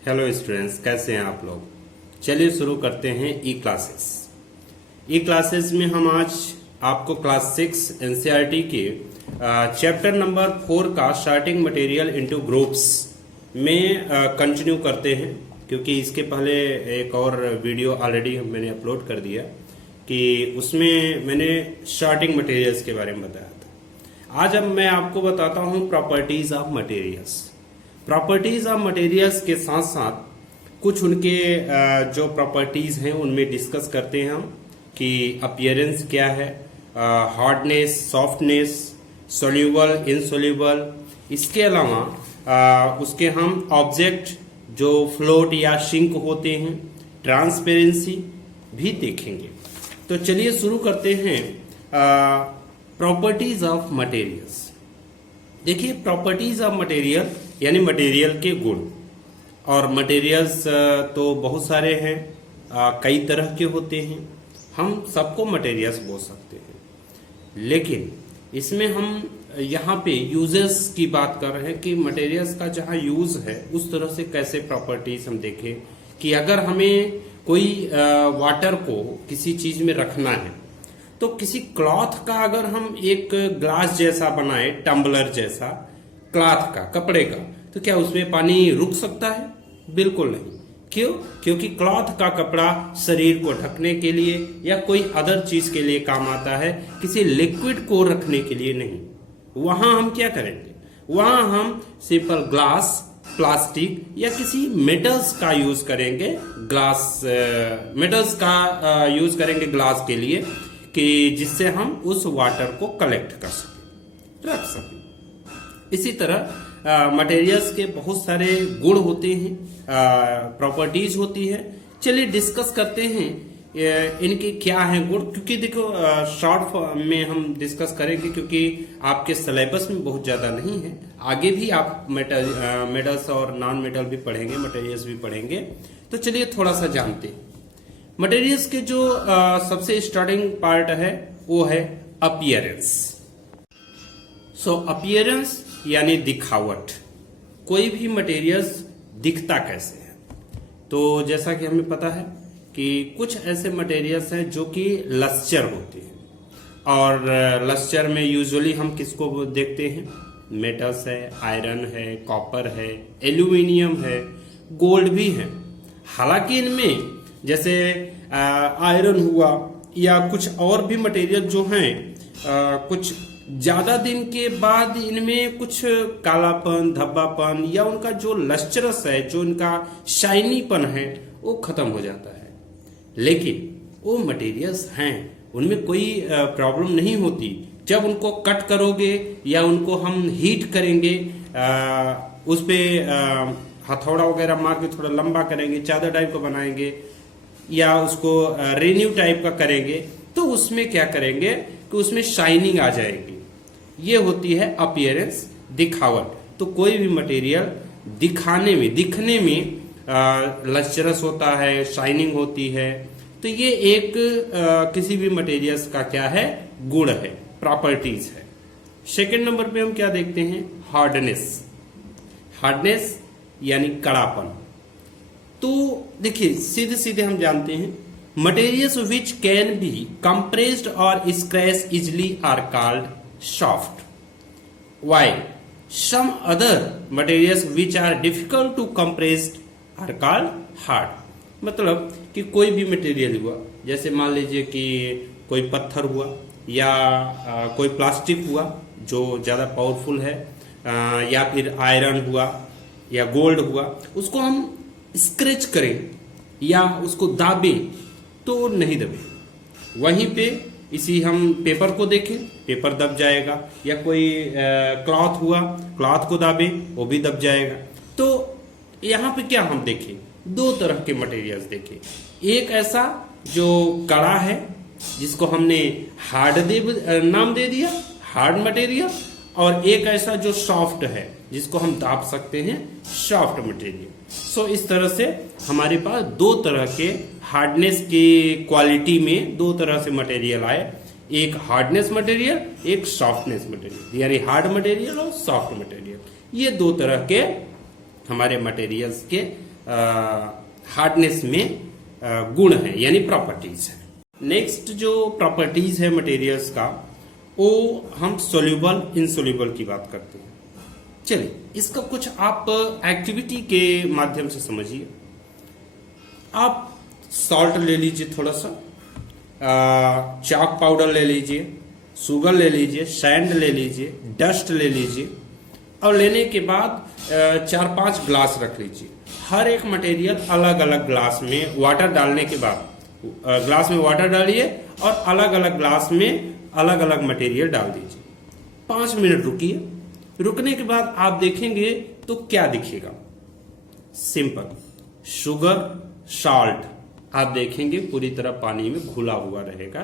Hello students, कैसे हैं आप लोग। चलिए शुरू करते हैं ई क्लासेस। ई क्लासेस में हम आज आपको क्लास 6 एनसीईआरटी के चैप्टर नंबर 4 का स्टार्टिंग मटेरियल इनटू ग्रुप्स में कंटिन्यू करते हैं, क्योंकि इसके पहले एक और वीडियो ऑलरेडी मैंने अपलोड कर दिया कि उसमें मैंने स्टार्टिंग मटेरियल्स के बारे में बताया था। आज अब मैं आपको बताता हूं properties of materials. Properties of materials के साथ साथ कुछ उनके जो प्रॉपर्टीज हैं उनमें डिस्कस करते हैं हम कि अपीयरेंस क्या है, हार्डनेस, सॉफ्टनेस, सोल्यूबल, इनसोल्यूबल। इसके अलावा उसके हम ऑब्जेक्ट जो फ्लोट या शिंक होते हैं, ट्रांसपेरेंसी भी देखेंगे। तो चलिए शुरू करते हैं प्रॉपर्टीज ऑफ मटेरियल्स। देखिए, प्रॉपर्टीज ऑफ मटेरियल यानी मटेरियल के गुण। और मटेरियल्स तो बहुत सारे हैं, कई तरह के होते हैं, हम सबको मटेरियल्स बोल सकते हैं। लेकिन इसमें हम यहाँ पे यूजेस की बात कर रहे हैं कि मटेरियल्स का जहाँ यूज है उस तरह से कैसे प्रॉपर्टीज हम देखें कि अगर हमें कोई वाटर को किसी चीज में रखना है तो किसी क्लॉथ का अगर हम एक ग्लास जैसा बनाए, टम्बलर जैसा, क्लॉथ का, कपड़े का, तो क्या उसमें पानी रुक सकता है? बिल्कुल नहीं। क्यों? क्योंकि क्लॉथ का कपड़ा शरीर को ढकने के लिए या कोई अदर चीज के लिए काम आता है, किसी लिक्विड को रखने के लिए नहीं। वहां हम क्या करेंगे? वहां हम सिंपल ग्लास, प्लास्टिक या किसी मेटल्स का यूज करेंगे। ग्लास मेटल्स का यूज करेंगे ग्लास के लिए कि जिससे हम उस वाटर को कलेक्ट कर सकें, रख सकें। इसी तरह मटेरियल्स के बहुत सारे गुण होते हैं, प्रॉपर्टीज होती है। चलिए डिस्कस करते हैं इनके क्या हैं गुण, क्योंकि देखो शॉर्ट में हम डिस्कस करेंगे क्योंकि आपके सिलेबस में बहुत ज्यादा नहीं है। आगे भी आप मेटल्स और नॉन मेटल भी पढ़ेंगे, मटेरियल्स भी पढ़ेंगे। तो चलिए थोड़ा सा जानते हैं। मटेरियल्स के जो सबसे स्टार्टिंग पार्ट है वो है अपीयरेंस। सो अपीयरेंस यानी दिखावट। कोई भी मटेरियल्स दिखता कैसे है? तो जैसा कि हमें पता है कि कुछ ऐसे मटेरियल्स हैं जो कि लस्चर होते हैं, और लस्चर में यूजुअली हम किसको देखते हैं? मेटल्स है, आयरन है, कॉपर है, एल्यूमिनियम है, गोल्ड भी है। हालांकि इनमें जैसे आयरन हुआ या कुछ और भी मटेरियल जो हैं, कुछ ज्यादा दिन के बाद इनमें कुछ कालापन, धब्बापन या उनका जो लस्चरस है, जो उनका शाइनीपन है, वो खत्म हो जाता है। लेकिन वो मटेरियल्स हैं, उनमें कोई प्रॉब्लम नहीं होती। जब उनको कट करोगे या उनको हम हीट करेंगे, उस पे हथौड़ा वगैरह मार के थोड़ा लंबा करेंगे, चादर टाइप का बनाएंगे या उसको रेन्यू टाइप का करेंगे, तो उसमें क्या करेंगे कि उसमें शाइनिंग आ जाएगी। ये होती है अपीयरेंस, दिखावट। तो कोई भी मटेरियल दिखाने में, दिखने में लस्चरस होता है, शाइनिंग होती है, तो ये एक किसी भी मटेरियल्स का क्या है? गुण है, प्रॉपर्टीज है। सेकंड नंबर पे हम क्या देखते हैं? हार्डनेस। हार्डनेस यानी कड़ापन। तो देखिए, सीधे सीधे हम जानते हैं materials which can be compressed or scratch easily are called soft, while some other materials which are difficult to compress are called hard। मतलब कि कोई भी मटेरियल हुआ, जैसे मान लीजिए कि कोई पत्थर हुआ या कोई प्लास्टिक हुआ जो ज़्यादा पावरफुल है, या फिर आयरन हुआ या गोल्ड हुआ, उसको हम स्क्रैच करें या उसको दाबें तो नहीं दबे। वहीं पे इसी हम पेपर को देखें, पेपर दब जाएगा, या कोई क्लॉथ हुआ, क्लॉथ को दाबे वो भी दब जाएगा। तो यहाँ पे क्या हम देखें? दो तरह के मटेरियल्स देखें। एक ऐसा जो कड़ा है जिसको हमने हार्ड नाम दे दिया, हार्ड मटेरियल, और एक ऐसा जो सॉफ्ट है जिसको हम दाब सकते हैं, सॉफ्ट मटेरियल। सो इस तरह से हमारे पास दो तरह के हार्डनेस की क्वालिटी में दो तरह से मटेरियल आए, एक हार्डनेस मटेरियल, एक सॉफ्टनेस मटेरियल, यानी हार्ड मटेरियल और सॉफ्ट मटेरियल। ये दो तरह के हमारे मटेरियल्स के हार्डनेस में गुण है यानी प्रॉपर्टीज है। नेक्स्ट जो प्रॉपर्टीज है मटेरियल्स का, वो हम सोल्यूबल इनसोल्यूबल की बात करते हैं। चलिए इसका कुछ आप एक्टिविटी के माध्यम से समझिए। आप सॉल्ट ले लीजिए, थोड़ा सा चाक पाउडर ले लीजिए, शुगर ले लीजिए, सैंड ले लीजिए, डस्ट ले लीजिए, और लेने के बाद 4-5 ग्लास रख लीजिए। हर एक मटेरियल अलग अलग ग्लास में वाटर डालने के बाद ग्लास में वाटर डालिए और अलग अलग ग्लास में अलग अलग मटेरियल डाल दीजिए। 5 मिनट रुकिए। रुकने के बाद आप देखेंगे तो क्या दिखेगा? सिंपल, शुगर सॉल्ट आप देखेंगे पूरी तरह पानी में घुला हुआ रहेगा।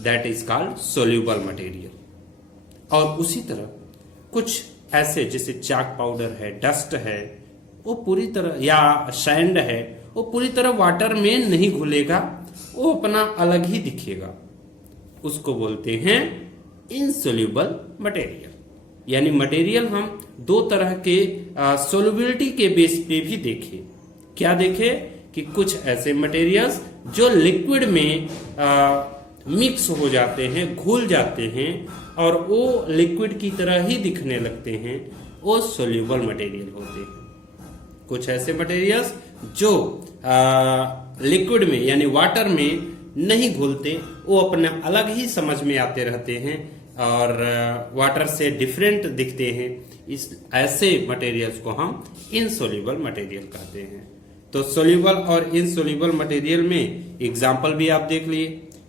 That is called soluble material. और उसी तरह कुछ ऐसे जैसे चाक पाउडर है, डस्ट है, वो पूरी तरह, या सैंड है, वो पूरी तरह वाटर में नहीं घुलेगा, वो अपना अलग ही दिखेगा। उसको बोलते हैं इनसोल्यूबल मटेरियल। यानी मटेरियल हम 2 तरह के सोल्युबिलिटी के बेस पे भी देखे। क्या देखे कि कुछ ऐसे मटेरियल्स जो लिक्विड में मिक्स हो जाते हैं, घुल जाते हैं और वो लिक्विड की तरह ही दिखने लगते हैं, वो सोल्यूबल मटेरियल होते हैं। कुछ ऐसे मटेरियल्स जो लिक्विड में यानी वाटर में नहीं घुलते, वो अपने अलग ही समझ में आते रहते हैं और वाटर से डिफरेंट दिखते हैं। इस ऐसे मटेरियल्स को हम इनसोल्यूबल मटेरियल कहते हैं। तो सोल्यूबल और इनसोल्यूबल मटेरियल में एग्जाम्पल भी आप देख लिए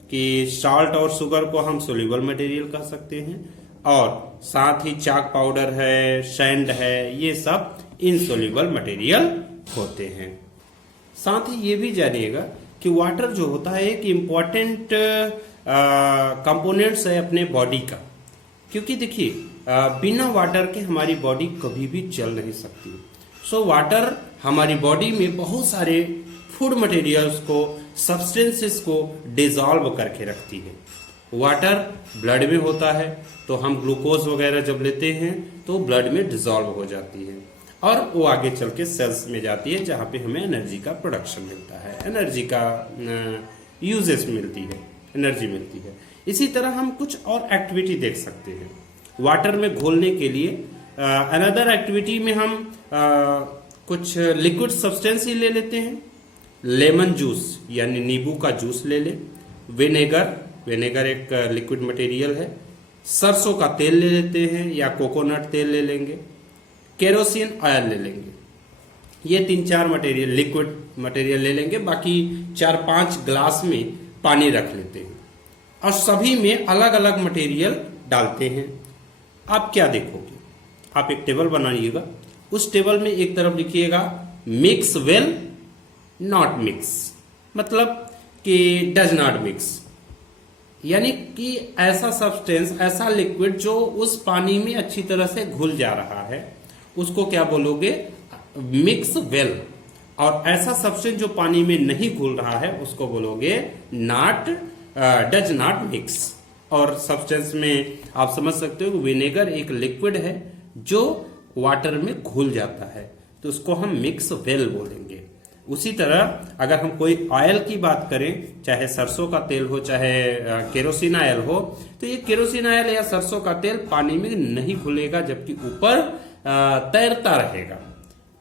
कि सॉल्ट और शुगर को हम सोल्यूबल मटेरियल कह सकते हैं, और साथ ही चाक पाउडर है, सैंड है, ये सब इनसोल्यूबल मटेरियल होते हैं। साथ ही ये भी जानिएगा कि वाटर जो होता है एक इम्पॉर्टेंट कंपोनेंट्स है अपने बॉडी का। क्योंकि देखिए बिना वाटर के हमारी बॉडी कभी भी चल नहीं सकती। सो वाटर हमारी बॉडी में बहुत सारे फूड मटेरियल्स को, सब्सटेंसेस को डिसॉल्व करके रखती है। वाटर ब्लड में होता है तो हम ग्लूकोज वगैरह जब लेते हैं तो ब्लड में डिसॉल्व हो जाती है और वो आगे चल के सेल्स में जाती है, जहाँ पे हमें एनर्जी का प्रोडक्शन मिलता है, एनर्जी का यूजेस मिलती है, एनर्जी मिलती है। इसी तरह हम कुछ और एक्टिविटी देख सकते हैं वाटर में घोलने के लिए। अनदर एक्टिविटी में हम कुछ लिक्विड सब्सटेंस ही ले लेते हैं। लेमन जूस यानी नींबू का जूस ले लें, विनेगर एक लिक्विड मटेरियल है, सरसों का तेल ले लेते हैं या कोकोनट तेल ले लेंगे, केरोसिन ऑयल ले लेंगे। ये 3-4 मटेरियल, लिक्विड मटेरियल ले लेंगे। बाकी 4-5 ग्लास में पानी रख लेते हैं और सभी में अलग अलग मटेरियल डालते हैं। आप क्या देखोगे? आप एक टेबल बनाइएगा, उस टेबल में एक तरफ लिखिएगा मिक्स वेल नॉट मिक्स, मतलब कि डज नॉट मिक्स, यानी कि ऐसा सब्सटेंस, ऐसा लिक्विड जो उस पानी में अच्छी तरह से घुल जा रहा है, उसको क्या बोलोगे? Mix well. और ऐसा सब्सटेंस जो पानी में नहीं घुल रहा है उसको बोलोगे नॉट, डज नॉट मिक्स। और सब्सटेंस में आप समझ सकते हो कि विनेगर एक लिक्विड है जो वाटर में घुल जाता है, तो उसको हम मिक्स वेल बोलेंगे। उसी तरह अगर हम कोई ऑयल की बात करें, चाहे सरसों का तेल हो, चाहे केरोसिन ऑयल हो, तो ये केरोसिन ऑयल या सरसों का तेल पानी में नहीं घुलेगा जबकि ऊपर तैरता रहेगा,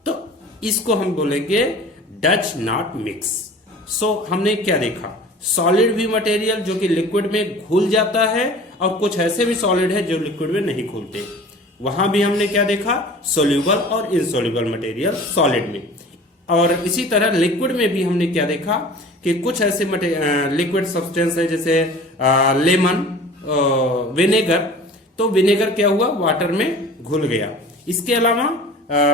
तो इसको हम बोलेंगे डज नॉट मिक्स। सो हमने क्या देखा? सॉलिड भी मटेरियल जो कि लिक्विड में घुल जाता है और कुछ ऐसे भी सॉलिड है जो लिक्विड में नहीं घुलते। वहां भी हमने क्या देखा? सोल्यूबल और इनसोल्यूबल मटेरियल सॉलिड में। और इसी तरह लिक्विड में भी हमने क्या देखा कि कुछ ऐसे लिक्विड सब्सटेंस है जैसे लेमन, विनेगर, तो विनेगर क्या हुआ? वाटर में घुल गया। इसके अलावा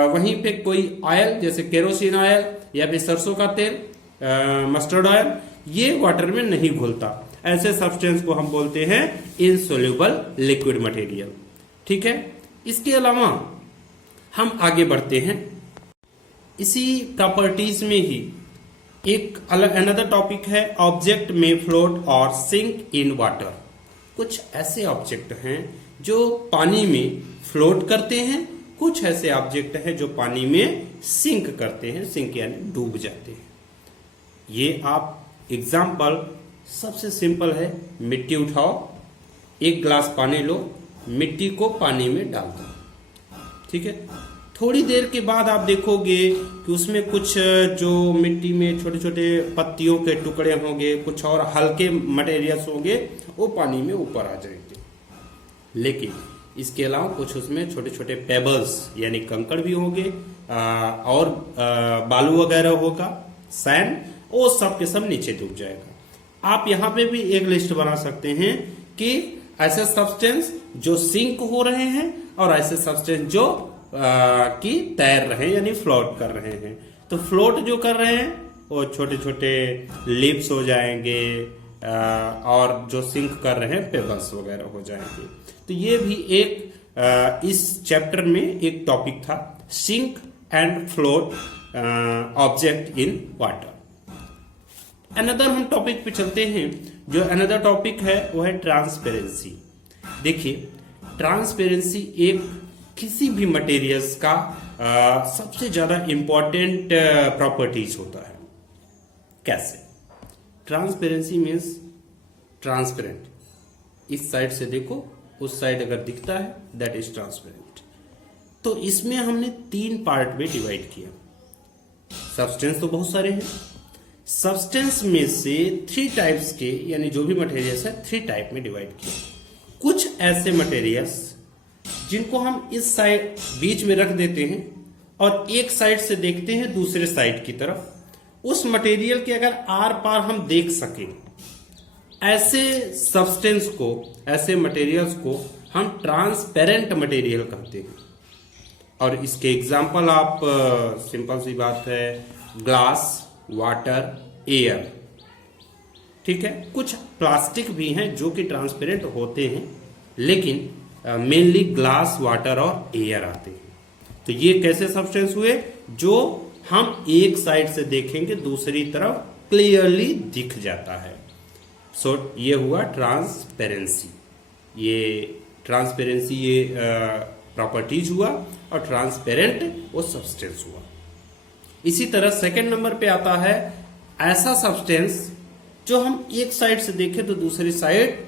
वहीं पे कोई ऑयल जैसे केरोसिन ऑयल या फिर सरसों का तेल, मस्टर्ड ऑयल, ये वाटर में नहीं घुलता। ऐसे सब्सटेंस को हम बोलते हैं इनसोल्यूबल लिक्विड मटेरियल। ठीक है, इसके अलावा हम आगे बढ़ते हैं। इसी प्रॉपर्टीज में ही एक अलग अनदर टॉपिक है, ऑब्जेक्ट में फ्लोट और सिंक इन वाटर। कुछ ऐसे ऑब्जेक्ट हैं जो पानी में फ्लोट करते हैं, कुछ ऐसे ऑब्जेक्ट हैं जो पानी में सिंक करते हैं, सिंक यानी डूब जाते हैं। ये आप एग्जाम्पल सबसे सिंपल है, मिट्टी उठाओ, एक गिलास पानी लो, मिट्टी को पानी में डाल दो, ठीक है। थोड़ी देर के बाद आप देखोगे कि उसमें कुछ जो मिट्टी में छोटे छोटे पत्तियों के टुकड़े होंगे, कुछ और हल्के मटेरियल्स होंगे, वो पानी में ऊपर आ जाएंगे। लेकिन इसके अलावा कुछ उसमें छोटे छोटे पेबल्स यानी कंकड़ भी होंगे, और बालू वगैरह होगा, सैंड, वो सब के सब नीचे डूब जाएगा। आप यहाँ पे भी एक लिस्ट बना सकते हैं कि ऐसे सब्सटेंस जो सिंक हो रहे हैं और ऐसे सब्सटेंस जो कि तैर रहे हैं यानी फ्लोट कर रहे हैं। तो फ्लोट जो कर रहे हैं वो छोटे छोटे लिप्स हो जाएंगे, और जो सिंक कर रहे हैं पेबल्स वगैरह हो जाएंगे। तो ये भी एक इस चैप्टर में एक टॉपिक था, sink and float object in water. Another हम टॉपिक पे चलते हैं। जो अनदर टॉपिक है वो है ट्रांसपेरेंसी। देखिए, ट्रांसपेरेंसी एक किसी भी मटेरियल्स का सबसे ज्यादा इंपॉर्टेंट प्रॉपर्टीज होता है। कैसे? ट्रांसपेरेंसी मीन्स ट्रांसपेरेंट, इस साइड से देखो, उस साइड अगर दिखता है दैट इज ट्रांसपेरेंट। तो इसमें हमने 3 पार्ट में डिवाइड किया। सब्सटेंस तो बहुत सारे हैं, सब्सटेंस में से 3 टाइप्स के यानी जो भी मटेरियल्स है 3 टाइप में डिवाइड किया। कुछ ऐसे मटेरियल्स जिनको हम इस साइड बीच में रख देते हैं और एक साइड से देखते हैं दूसरे साइड की तरफ, उस मटेरियल के अगर आर पार हम देख सकें, ऐसे सब्सटेंस को, ऐसे मटेरियल्स को हम ट्रांसपेरेंट मटेरियल कहते हैं। और इसके एग्जाम्पल आप सिंपल सी बात है, ग्लास, वाटर, एयर, ठीक है। कुछ प्लास्टिक भी हैं जो कि ट्रांसपेरेंट होते हैं, लेकिन मेनली ग्लास, वाटर और एयर आते हैं। तो ये कैसे सब्सटेंस हुए जो हम एक साइड से देखेंगे दूसरी तरफ क्लियरली दिख जाता है। सो ये हुआ ट्रांसपेरेंसी। ये ट्रांसपेरेंसी ये प्रॉपर्टीज हुआ और ट्रांसपेरेंट वो सब्सटेंस हुआ। इसी तरह सेकंड नंबर पे आता है ऐसा सब्सटेंस जो हम एक साइड से देखें तो दूसरी साइड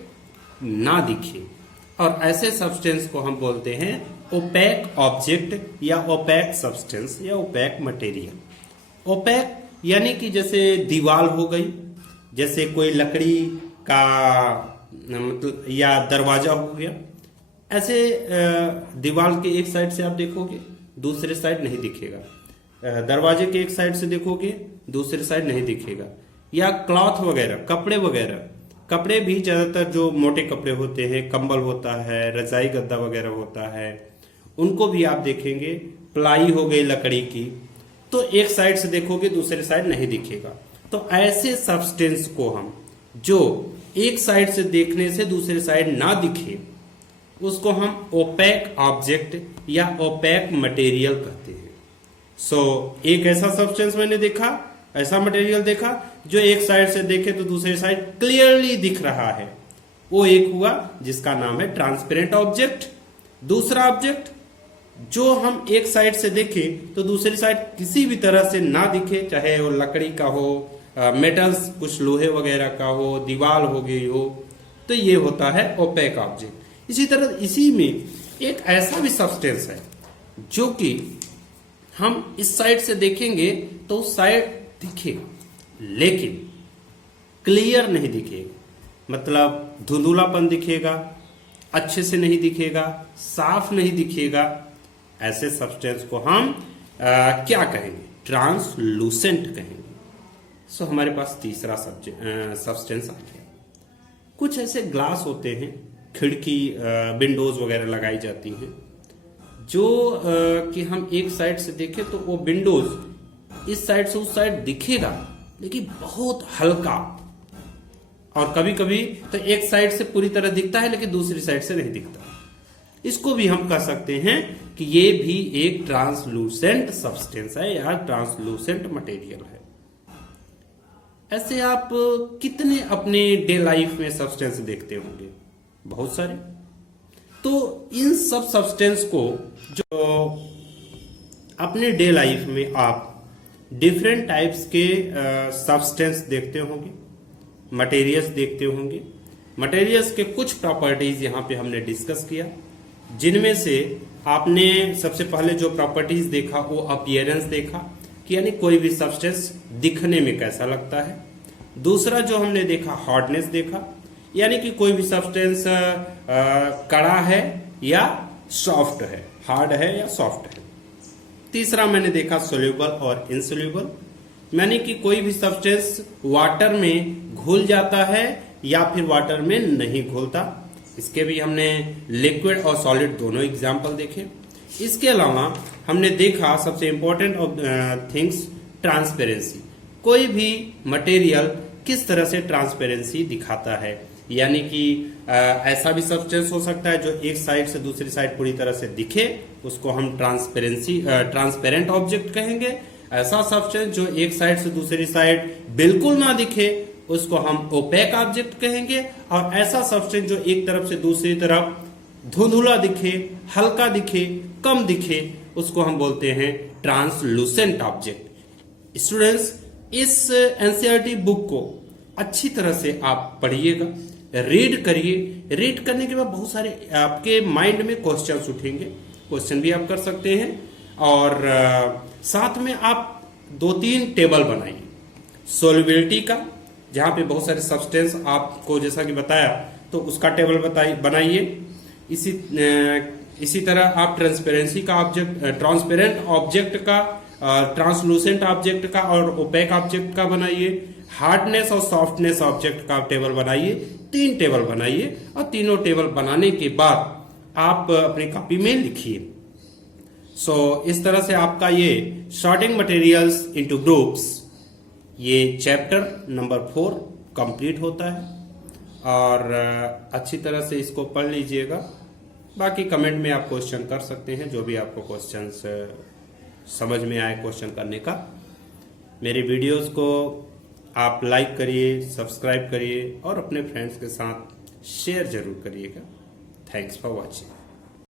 ना दिखे, और ऐसे सब्सटेंस को हम बोलते हैं ओपेक ऑब्जेक्ट या ओपेक सब्सटेंस या ओपेक मटेरियल। ओपेक यानी कि जैसे दीवार हो गई, जैसे कोई लकड़ी का मतलब या दरवाजा हो गया, ऐसे दीवार के एक साइड से आप देखोगे दूसरे साइड नहीं दिखेगा, दरवाजे के एक साइड से देखोगे दूसरे साइड नहीं दिखेगा। या क्लॉथ वगैरह, कपड़े वगैरह, कपड़े भी ज्यादातर जो मोटे कपड़े होते हैं, कंबल होता है, रजाई गद्दा वगैरह होता है, उनको भी आप देखेंगे, प्लाई हो गई लकड़ी की, तो एक साइड से देखोगे दूसरे साइड नहीं दिखेगा। तो ऐसे सब्सटेंस को हम जो एक साइड से देखने से दूसरे साइड ना दिखे, उसको हम ओपेक ऑब्जेक्ट या ओपेक मटेरियल कहते हैं। सो एक ऐसा सब्सटेंस मैंने देखा, ऐसा मटेरियल देखा जो एक साइड से देखे तो दूसरे साइड क्लियरली दिख रहा है, वो एक हुआ जिसका नाम है ट्रांसपेरेंट ऑब्जेक्ट। दूसरा ऑब्जेक्ट जो हम एक साइड से देखें तो दूसरी साइड किसी भी तरह से ना दिखे, चाहे वो लकड़ी का हो, मेटल्स कुछ लोहे वगैरह का हो, दीवार हो गई हो, तो ये होता है ओपेक ऑब्जेक्ट। इसी तरह इसी में एक ऐसा भी सब्सटेंस है जो कि हम इस साइड से देखेंगे तो उस साइड दिखेगा लेकिन क्लियर नहीं दिखेगा, मतलब धुंधुलापन दिखेगा, अच्छे से नहीं दिखेगा, साफ नहीं दिखेगा। ऐसे सब्सटेंस को हम क्या कहेंगे? ट्रांसलूसेंट कहेंगे। सो हमारे पास तीसरा सब्सटेंस आ गया। कुछ ऐसे ग्लास होते हैं, खिड़की विंडोज वगैरह लगाई जाती हैं, जो कि हम एक साइड से देखें तो वो विंडोज इस साइड से उस साइड दिखेगा लेकिन बहुत हल्का, और कभी कभी तो एक साइड से पूरी तरह दिखता है लेकिन दूसरी साइड से नहीं दिखता। इसको भी हम कह सकते हैं कि ये भी एक ट्रांसलूसेंट सब्सटेंस है या ट्रांसलूसेंट मटेरियल है। ऐसे आप कितने अपने डे लाइफ में सब्सटेंस देखते होंगे? बहुत सारे। तो इन सब सब्सटेंस को जो अपने डे लाइफ में आप डिफरेंट टाइप्स के सब्सटेंस देखते होंगे, मटेरियल्स देखते होंगे। मटेरियल्स के कुछ प्रॉपर्टीज यहाँ पे हमने डिस्कस किया, जिनमें से आपने सबसे पहले जो प्रॉपर्टीज देखा वो अपीयरेंस देखा कि यानी कोई भी सब्सटेंस दिखने में कैसा लगता है। दूसरा जो हमने देखा हार्डनेस देखा, यानी कि कोई भी सब्सटेंस कड़ा है या सॉफ्ट है, हार्ड है या सॉफ्ट है। तीसरा मैंने देखा सोल्यूबल और इनसोल्यूबल, यानी कि कोई भी सब्सटेंस वाटर में घुल जाता है या फिर वाटर में नहीं घुलता। इसके भी हमने लिक्विड और सॉलिड दोनों एग्जाम्पल देखे। इसके अलावा हमने देखा सबसे इंपॉर्टेंट थिंग्स ट्रांसपेरेंसी, कोई भी मटेरियल किस तरह से ट्रांसपेरेंसी दिखाता है, यानी कि ऐसा भी सब्सटेंस हो सकता है जो एक साइड से दूसरी साइड पूरी तरह से दिखे, उसको हम ट्रांसपेरेंट ऑब्जेक्ट कहेंगे। ऐसा सब्सटेंस जो एक साइड से दूसरी साइड बिल्कुल ना दिखे, उसको हम ओपेक ऑब्जेक्ट कहेंगे। और ऐसा सब्सटेंस जो एक तरफ से दूसरी तरफ धुंधुला दिखे, हल्का दिखे, कम दिखे, उसको हम बोलते हैं ट्रांसलूसेंट ऑब्जेक्ट। स्टूडेंट्स, इस एनसीईआरटी बुक को अच्छी तरह से आप पढ़िएगा, रीड करिए। रीड करने के बाद बहुत सारे आपके माइंड में क्वेश्चंस उठेंगे, क्वेश्चन भी आप कर सकते हैं। और साथ में आप 2-3 टेबल बनाइए सोल्युबिलिटी का, जहां पे बहुत सारे सब्सटेंस आपको जैसा कि बताया तो उसका टेबल बनाइए। इसी तरह आप ट्रांसपेरेंसी का ऑब्जेक्ट, ट्रांसपेरेंट ऑब्जेक्ट का, ट्रांसलूसेंट ऑब्जेक्ट का और ओपेक ऑब्जेक्ट का बनाइए। हार्डनेस और सॉफ्टनेस ऑब्जेक्ट का टेबल बनाइए। 3 टेबल बनाइए और तीनों टेबल बनाने के बाद आप अपनी कॉपी में लिखिए। इस तरह से आपका ये सॉर्टिंग मटेरियल्स इनटू ग्रुप्स, ये चैप्टर नंबर 4 कंप्लीट होता है। और अच्छी तरह से इसको पढ़ लीजिएगा। बाकी कमेंट में आप क्वेश्चन कर सकते हैं, जो भी आपको क्वेश्चंस समझ में आए क्वेश्चन करने का। मेरे वीडियोस को आप लाइक करिए, सब्सक्राइब करिए और अपने फ्रेंड्स के साथ शेयर जरूर करिएगा। Thanks for watching.